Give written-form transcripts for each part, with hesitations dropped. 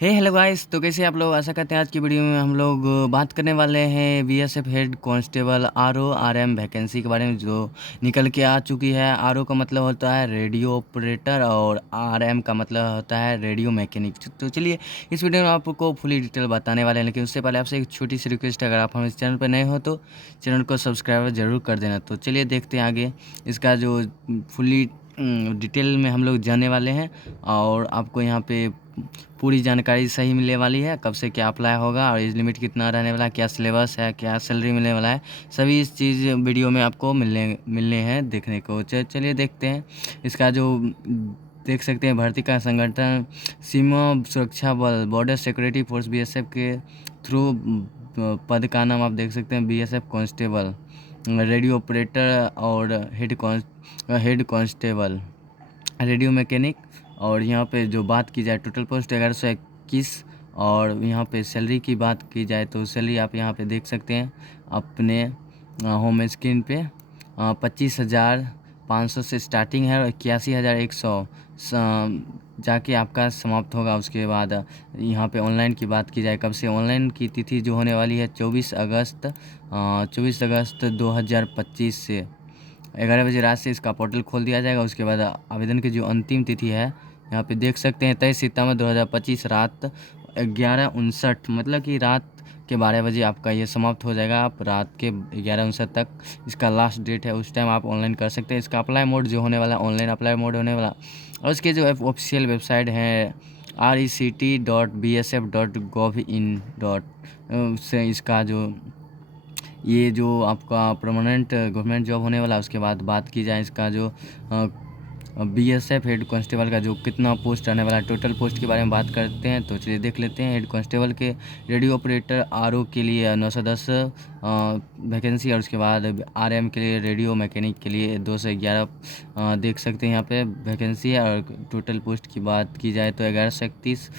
Hello guys. तो कैसे आप लोग? आशा करते हैं आज की वीडियो में हम लोग बात करने वाले हैं BSF head constable RO RM vacancy के बारे में जो निकल के आ चुकी है। आरओ का मतलब होता है रेडियो ऑपरेटर और आरएम का मतलब होता है रेडियो मैकेनिक। तो चलिए इस वीडियो में आपको फुली डिटेल बताने वाले हैं, लेकिन उससे पहले आपसे एक छोटी सी रिक्वेस्ट है, अगर आप हम इस चैनल पर नए हो तो चैनल को सब्सक्राइब ज़रूर कर देना। तो चलिए देखते हैं आगे इसका जो फुली डिटेल में हम लोग जाने वाले हैं और आपको यहाँ पे पूरी जानकारी सही मिलने वाली है। कब से क्या अप्लाई होगा और एज लिमिट कितना रहने वाला है, क्या सिलेबस है, क्या सैलरी मिलने वाला है, सभी इस चीज़ वीडियो में आपको मिलने हैं देखने को। चलिए देखते हैं इसका जो देख सकते हैं भर्ती का संगठन सीमा सुरक्षा बल बॉर्डर सिक्योरिटी फोर्स बीएसएफ के थ्रू पद का नाम आप देख सकते हैं बीएसएफ कांस्टेबल रेडियो ऑपरेटर और हेड कांस्टेबल रेडियो मैकेनिक। और यहाँ पे जो बात की जाए टोटल पोस्ट 1121 और यहाँ पे सैलरी की बात की जाए तो सैलरी आप यहाँ पे देख सकते हैं अपने होम स्क्रीन पे 25,500 से स्टार्टिंग है और 81,100 जाके आपका समाप्त होगा। उसके बाद यहाँ पे ऑनलाइन की बात की जाए, कब से ऑनलाइन की तिथि जो होने वाली है 24 अगस्त 2025 से 11 बजे रात से इसका पोर्टल खोल दिया जाएगा। उसके बाद आवेदन की जो अंतिम तिथि है यहाँ पे देख सकते हैं 23 सितंबर 2025 रात 11:59, मतलब कि रात के 12 बजे आपका ये समाप्त हो जाएगा। आप रात के 11:59 तक इसका लास्ट डेट है, उस टाइम आप ऑनलाइन कर सकते हैं। इसका अप्लाई मोड जो होने वाला ऑनलाइन अप्लाई मोड होने वाला और इसके जो ऑफिशियल वेबसाइट है rect.bsf.gov.in से इसका जो ये जो आपका परमानेंट गवर्नमेंट जॉब होने वाला है। उसके बाद बात की जाए इसका जो बीएसएफ हेड कांस्टेबल का जो कितना पोस्ट रहने वाला है, टोटल पोस्ट के बारे में बात करते हैं। तो चलिए देख लेते हैं। हेड कांस्टेबल के रेडियो ऑपरेटर आरओ के लिए 910 वैकेंसी और उसके बाद आरएम के लिए रेडियो मैकेनिक के लिए 211 देख सकते हैं यहाँ पे वैकेंसी है। और टोटल पोस्ट की बात की जाए तो 1131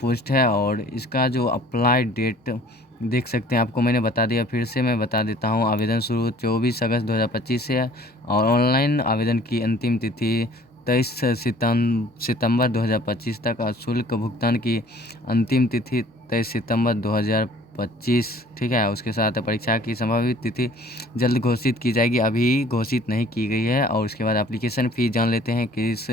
पोस्ट है। और इसका जो अप्लाई डेट देख सकते हैं, आपको मैंने बता दिया, फिर से मैं बता देता हूँ। आवेदन शुरू 24 अगस्त 2025 से है और ऑनलाइन आवेदन की अंतिम तिथि 23 सितंबर 2025 तक और शुल्क भुगतान की अंतिम तिथि 23 सितंबर 2025। ठीक है, उसके साथ परीक्षा की संभावित तिथि जल्द घोषित की जाएगी, अभी घोषित नहीं की गई है। और उसके बाद एप्लीकेशन फ़ीस जान लेते हैं कि इस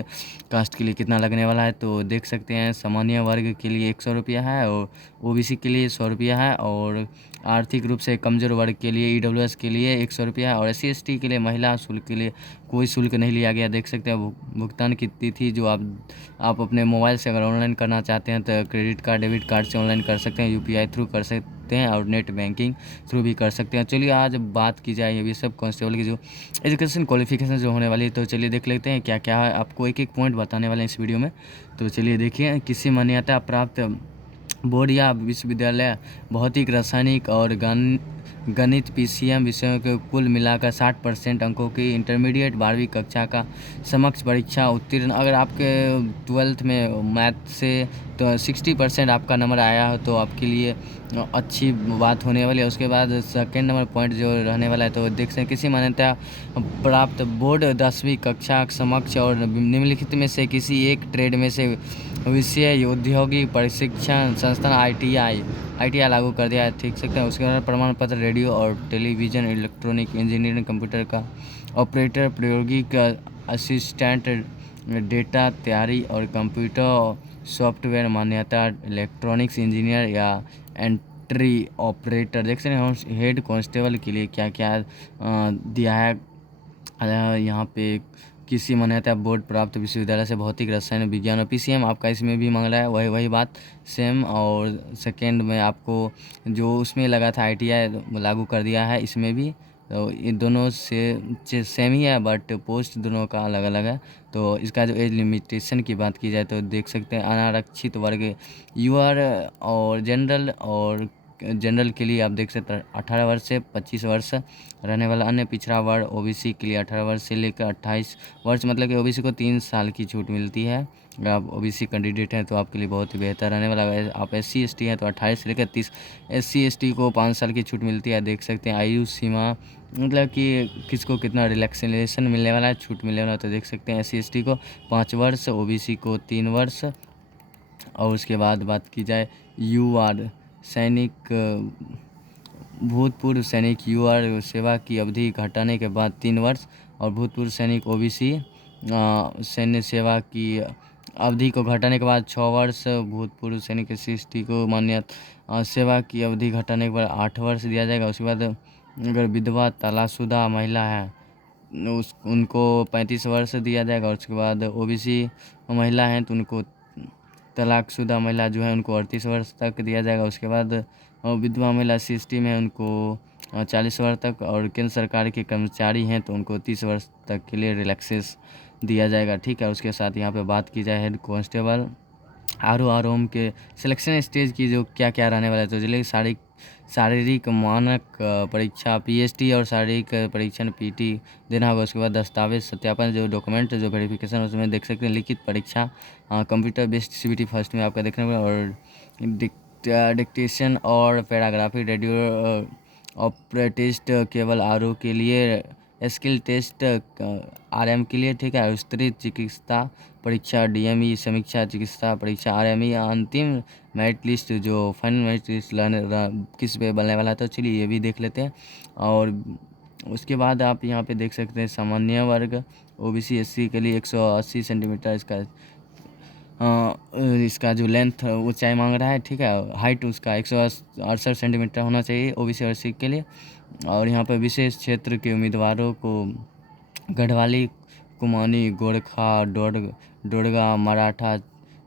कास्ट के लिए कितना लगने वाला है। तो देख सकते हैं सामान्य वर्ग के लिए 100 रुपया है और ओबीसी के लिए 100 रुपया है और आर्थिक रूप से कमज़ोर वर्ग के लिए ईडब्ल्यूएस के लिए 100 रुपया है और एससी एसटी के लिए महिला शुल्क के लिए कोई शुल्क नहीं लिया गया। देख सकते हैं भुगतान की तिथि जो आप अपने मोबाइल से अगर ऑनलाइन करना चाहते हैं तो क्रेडिट कार्ड डेबिट कार्ड से ऑनलाइन कर सकते हैं, यूपीआई थ्रू कर सकते हैं और नेट बैंकिंग थ्रू भी कर सकते हैं। चलिए आज बात की जाए ये सब कांस्टेबल की जो एजुकेशन क्वालिफिकेशन जो होने वाली है, तो चलिए देख लेते हैं क्या क्या है। आपको एक एक पॉइंट बताने वाले हैं इस वीडियो में। तो चलिए देखिए, किसी मान्यता प्राप्त बोर्ड या विश्वविद्यालय भौतिक रासायनिक और गणित पीसीएम विषयों के कुल मिलाकर 60% अंकों की इंटरमीडिएट 12वीं कक्षा का समक्ष परीक्षा उत्तीर्ण, अगर आपके 12th में मैथ से तो 60% आपका नंबर आया हो तो आपके लिए अच्छी बात होने वाली है। उसके बाद सेकेंड नंबर पॉइंट जो रहने वाला है, तो देख सकते हैं किसी मान्यता प्राप्त बोर्ड 10वीं कक्षा समक्ष और निम्नलिखित में से किसी एक ट्रेड में से विषय औद्योगिक प्रशिक्षण संस्थान आईटीआई लागू कर दिया है। ठीक सकते हैं। उसके बाद प्रमाण पत्र रेडियो और टेलीविज़न इलेक्ट्रॉनिक इंजीनियरिंग कंप्यूटर का ऑपरेटर प्रायोगिक असिस्टेंट डेटा तैयारी और कंप्यूटर सॉफ्टवेयर मान्यता इलेक्ट्रॉनिक्स इंजीनियर या एंट्री ऑपरेटर। देख सकते हैं हेड कांस्टेबल के लिए क्या क्या दिया है यहाँ पे। किसी मान्यता बोर्ड प्राप्त विश्वविद्यालय से भौतिक रसायन विज्ञान और पीसीएम आपका इसमें भी मांग रहा है वही बात सेम। और सेकेंड में आपको जो उसमें लगा था आईटीआई लागू कर दिया है इसमें भी। तो ये दोनों से सेम ही है बट पोस्ट दोनों का अलग अलग है। तो इसका जो एज लिमिटेशन की बात की जाए तो देख सकते हैं अनारक्षित वर्ग यूआर और जनरल के लिए आप देख सकते हैं 18 वर्ष से 25 वर्ष रहने वाला। अन्य पिछड़ा वर्ग ओबीसी के लिए 18 वर्ष से लेकर 28 वर्ष, मतलब कि ओबीसी को 3 साल की छूट मिलती है। अगर आप ओबीसी कैंडिडेट हैं तो आपके लिए बहुत ही बेहतर रहने वाला है। आप एससी एसटी हैं तो 28 से लेकर 30, एससी एसटी को 5 साल की छूट मिलती है। देख सकते हैं आयु सीमा, मतलब कि किसको कितना रिलैक्सेशन मिलने वाला है, छूट मिलने वाला है। तो देख सकते हैं एससी एसटी को 5 वर्ष, ओबीसी को 3 वर्ष और उसके बाद बात की जाए यूआर सैनिक भूतपूर्व सैनिक यूआर सेवा की अवधि घटाने के बाद 3 वर्ष और भूतपूर्व सैनिक ओबीसी सैन्य सेवा की अवधि को घटाने के बाद 6 वर्ष, भूतपूर्व सैनिक एससी को मान्यता सेवा की अवधि घटाने के बाद 8 वर्ष दिया जाएगा। उसके बाद अगर विधवा तलाकशुदा महिला है उनको 35 वर्ष दिया जाएगा। और उसके बाद ओबीसी महिला हैं तो उनको तलाकशुदा महिला जो है उनको 38 वर्ष तक दिया जाएगा। उसके बाद विधवा महिला एससी में उनको 40 वर्ष तक, और केंद्र सरकार के कर्मचारी हैं तो उनको 30 वर्ष तक के लिए रिलैक्सेस दिया जाएगा। ठीक है, उसके साथ यहाँ पे बात की जाए हेड कांस्टेबल आरओ के सिलेक्शन स्टेज की जो क्या क्या रहने वाला है, तो चलिए शारीरिक मानक परीक्षा पीएसटी और शारीरिक परीक्षण पीटी देना होगा। उसके बाद दस्तावेज सत्यापन जो डॉक्यूमेंट जो वेरिफिकेशन उसमें देख सकते हैं। लिखित परीक्षा कंप्यूटर बेस्ड सीबीटी फर्स्ट में आपका देखने को, और डिक्टेशन और पैराग्राफी रेडियो ऑपरेटिस्ट केवल आरओ के लिए, स्किल टेस्ट आरएम के लिए। ठीक है, विस्तृत चिकित्सा परीक्षा डीएमई समीक्षा चिकित्सा परीक्षा आरएमई, अंतिम मेरिट लिस्ट जो फाइनल मेरिट लिस्ट किस पे बनने वाला है, तो चलिए ये भी देख लेते हैं। और उसके बाद आप यहाँ पे देख सकते हैं सामान्य वर्ग ओबीसी एससी के लिए 180 सेंटीमीटर इसका जो लेंथ ऊंचाई मांग रहा है। ठीक है, हाइट उसका 168 सेंटीमीटर होना चाहिए ओबीसी और एससी के लिए। और यहाँ पर विशेष क्षेत्र के उम्मीदवारों को गढ़वाली, कुमाऊनी, गोरखा, डोडगा, मराठा,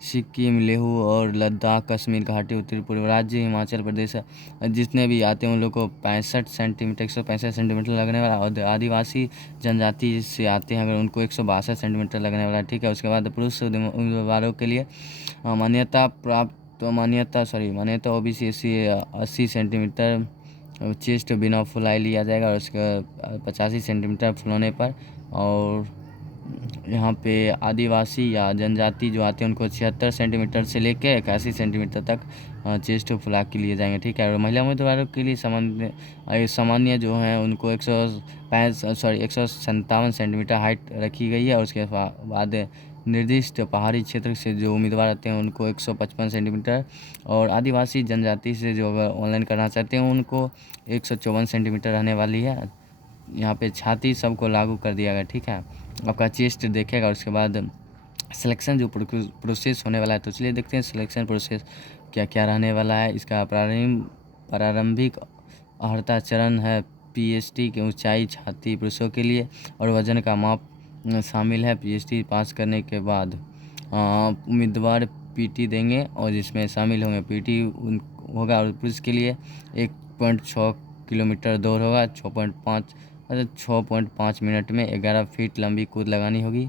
सिक्किम, लेहू और लद्दाख, कश्मीर घाटी, उत्तर पूर्व राज्य, हिमाचल प्रदेश जितने भी आते हैं उन लोग को 65 सेंटीमीटर 165 सेंटीमीटर लगने वाला। और आदिवासी जनजाति से आते हैं अगर उनको 162 सेंटीमीटर लगने वाला है। ठीक है, उसके बाद पुरुष उम्मीदवारों के लिए मान्यता ओबीसी एससी 80 सेंटीमीटर चेस्ट बिना फुलाई लिया जाएगा, और उसका 85 सेंटीमीटर फुलाने पर। और यहाँ पे आदिवासी या जनजाति जो आते हैं उनको 76 सेंटीमीटर से लेकर 81 सेंटीमीटर तक चेस्ट फुला के लिए जाएंगे। ठीक है, और महिला उम्मीदवारों के लिए सामान्य जो हैं उनको 157 सेंटीमीटर हाइट रखी गई है। और उसके बाद निर्दिष्ट पहाड़ी क्षेत्र से जो उम्मीदवार आते हैं उनको 155 सेंटीमीटर, और आदिवासी जनजाति से जो अगर ऑनलाइन करना चाहते हैं उनको 154 सेंटीमीटर रहने वाली है। यहाँ पे छाती सबको लागू कर दिया गया। ठीक है, आपका चेस्ट देखेगा। उसके बाद सिलेक्शन जो प्रोसेस होने वाला है, तो चलिए देखते हैं सिलेक्शन प्रोसेस क्या क्या रहने वाला है। इसका प्रारंभिक अर्हता चरण है पीएसटी की ऊंचाई छाती पुरुषों के लिए, और वजन का माप शामिल है। पीएसटी पास करने के बाद उम्मीदवार पीटी देंगे और जिसमें शामिल होंगे पीटी होगा, और पुरुष के लिए 1.6 किलोमीटर दौड़ होगा, 6.5 मिनट में 11 फीट लंबी कूद लगानी होगी,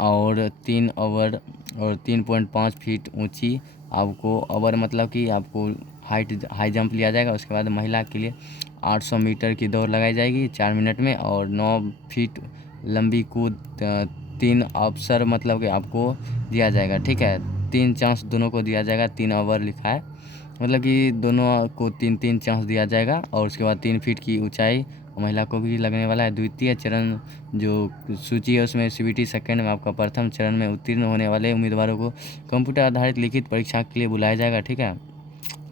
और 3 ओवर और 3.5 फीट ऊंची आपको ओवर मतलब कि आपको हाई जंप लिया जाएगा। उसके बाद महिला के लिए 800 मीटर की दौड़ लगाई जाएगी 4 मिनट में, और 9 फीट लंबी कूद 3 अवसर मतलब कि आपको दिया जाएगा। ठीक है, 3 चांस दोनों को दिया जाएगा, 3 ओवर लिखा है मतलब कि दोनों को 3-3 चांस दिया जाएगा। और उसके बाद 3 फीट की ऊंचाई महिला को भी लगने वाला है। द्वितीय चरण जो सूची है उसमें सीबीटी सेकंड में आपका प्रथम चरण में उत्तीर्ण होने वाले उम्मीदवारों को कंप्यूटर आधारित लिखित परीक्षा के लिए बुलाया जाएगा। ठीक है,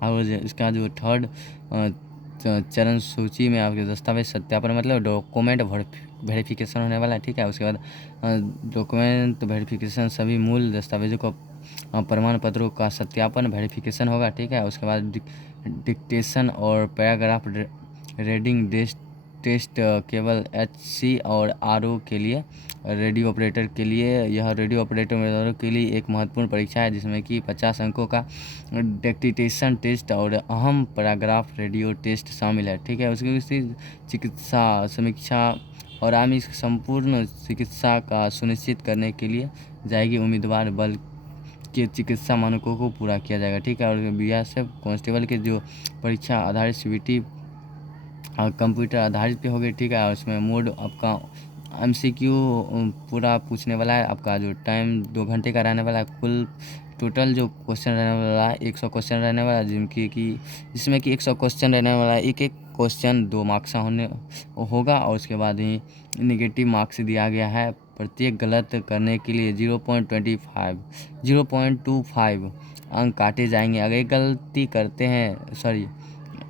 और इसका जो थर्ड चरण सूची में आपके दस्तावेज सत्यापन मतलब डॉक्यूमेंट वेरिफिकेशन होने वाला है। ठीक है, उसके बाद डॉक्यूमेंट वेरिफिकेशन सभी मूल दस्तावेजों को प्रमाण पत्रों का सत्यापन वेरिफिकेशन होगा। ठीक है, उसके बाद डिक्टेशन और पैराग्राफ रीडिंग टेस्ट केवल एचसी और आरओ के लिए। रेडियो ऑपरेटर के लिए यह रेडियो ऑपरेटर के लिए एक महत्वपूर्ण परीक्षा है जिसमें कि 50 अंकों का डिक्टेशन टेस्ट और अहम पैराग्राफ रेडियो टेस्ट शामिल है। ठीक है, उसके चिकित्सा समीक्षा और आम संपूर्ण चिकित्सा का सुनिश्चित करने के लिए जाएगी उम्मीदवार बल के चिकित्सा मानकों को पूरा किया जाएगा। ठीक है, और बीएसएफ कांस्टेबल के जो परीक्षा आधारित सीबीटी कंप्यूटर आधारित पे हो गई। ठीक है, उसमें मोड आपका एमसीक्यू पूरा पूछने वाला है। आपका जो टाइम 2 घंटे का रहने वाला है। कुल टोटल जो क्वेश्चन रहने वाला है 100 क्वेश्चन रहने वाला है, जिसमें कि 100 क्वेश्चन रहने वाला है। एक क्वेश्चन 2 मार्क्स होगा, और उसके बाद ही नेगेटिव मार्क्स दिया गया है प्रत्येक गलत करने के लिए 0.25 अंक काटे जाएंगे। अगर एक गलती करते हैं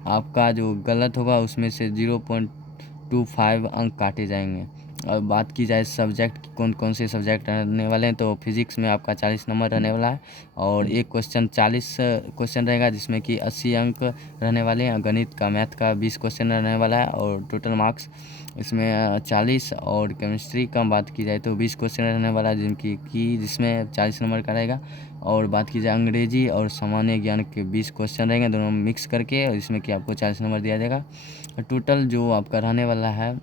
आपका जो गलत होगा उसमें से 0.25 अंक काटे जाएंगे। और बात की जाए सब्जेक्ट की, कौन कौन से सब्जेक्ट रहने वाले हैं, तो फिज़िक्स में आपका 40 नंबर रहने वाला है और एक क्वेश्चन 40 क्वेश्चन रहेगा जिसमें कि 80 अंक रहने वाले हैं। गणित का, मैथ का 20 क्वेश्चन रहने वाला है और टोटल मार्क्स इसमें 40। और केमिस्ट्री का बात की जाए तो 20 क्वेश्चन रहने वाला है जिसमें 40 नंबर का रहेगा। और बात की जाए अंग्रेजी और सामान्य ज्ञान के 20 क्वेश्चन रहेंगे, दोनों मिक्स करके, और इसमें कि आपको 40 नंबर दिया जाएगा। टोटल जो आपका रहने वाला है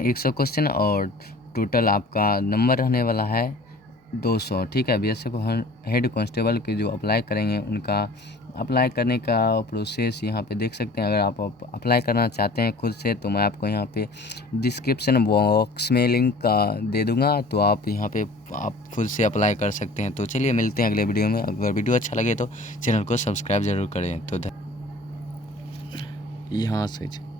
100 क्वेश्चन और टोटल आपका नंबर रहने वाला है 200। ठीक है, बीएसएफ हेड कांस्टेबल के जो अप्लाई करेंगे उनका अप्लाई करने का प्रोसेस यहाँ पे देख सकते हैं। अगर आप अप्लाई करना चाहते हैं खुद से तो मैं आपको यहाँ पे डिस्क्रिप्शन बॉक्स में लिंक का दे दूँगा, तो आप यहाँ पे आप खुद से अप्लाई कर सकते हैं। तो चलिए मिलते हैं अगले वीडियो में। अगर वीडियो अच्छा लगे तो चैनल को सब्सक्राइब ज़रूर करें। तो यहाँ से